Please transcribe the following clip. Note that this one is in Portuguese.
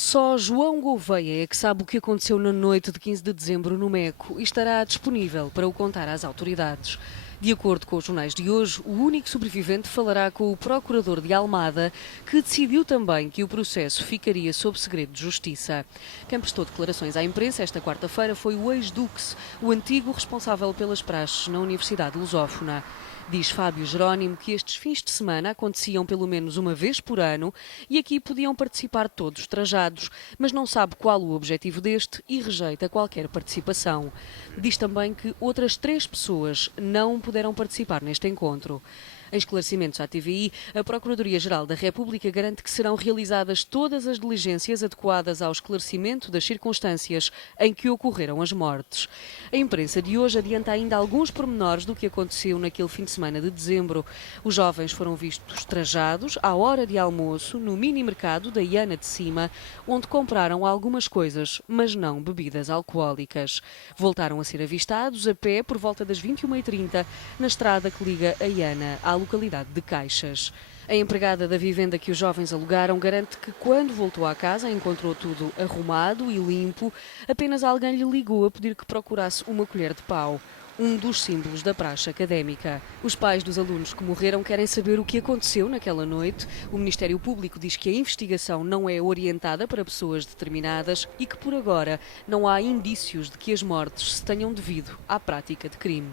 Só João Gouveia é que sabe o que aconteceu na noite de 15 de dezembro no Meco e estará disponível para o contar às autoridades. De acordo com os jornais de hoje, o único sobrevivente falará com o procurador de Almada, que decidiu também que o processo ficaria sob segredo de justiça. Quem prestou declarações à imprensa esta quarta-feira foi o ex-Dux, o antigo responsável pelas praxes na Universidade Lusófona. Diz Fábio Jerónimo que estes fins de semana aconteciam pelo menos uma vez por ano e aqui podiam participar todos trajados, mas não sabe qual o objetivo deste e rejeita qualquer participação. Diz também que outras 3 pessoas não puderam participar neste encontro. Em esclarecimentos à TVI, a Procuradoria-Geral da República garante que serão realizadas todas as diligências adequadas ao esclarecimento das circunstâncias em que ocorreram as mortes. A imprensa de hoje adianta ainda alguns pormenores do que aconteceu naquele fim de semana de dezembro. Os jovens foram vistos trajados à hora de almoço no mini-mercado da Iana de Cima, onde compraram algumas coisas, mas não bebidas alcoólicas. Voltaram a ser avistados a pé por volta das 21h30 na estrada que liga a Iana à localidade de Caixas. A empregada da vivenda que os jovens alugaram garante que quando voltou à casa encontrou tudo arrumado e limpo, apenas alguém lhe ligou a pedir que procurasse uma colher de pau, um dos símbolos da praxe académica. Os pais dos alunos que morreram querem saber o que aconteceu naquela noite. O Ministério Público diz que a investigação não é orientada para pessoas determinadas e que, por agora, não há indícios de que as mortes se tenham devido à prática de crime.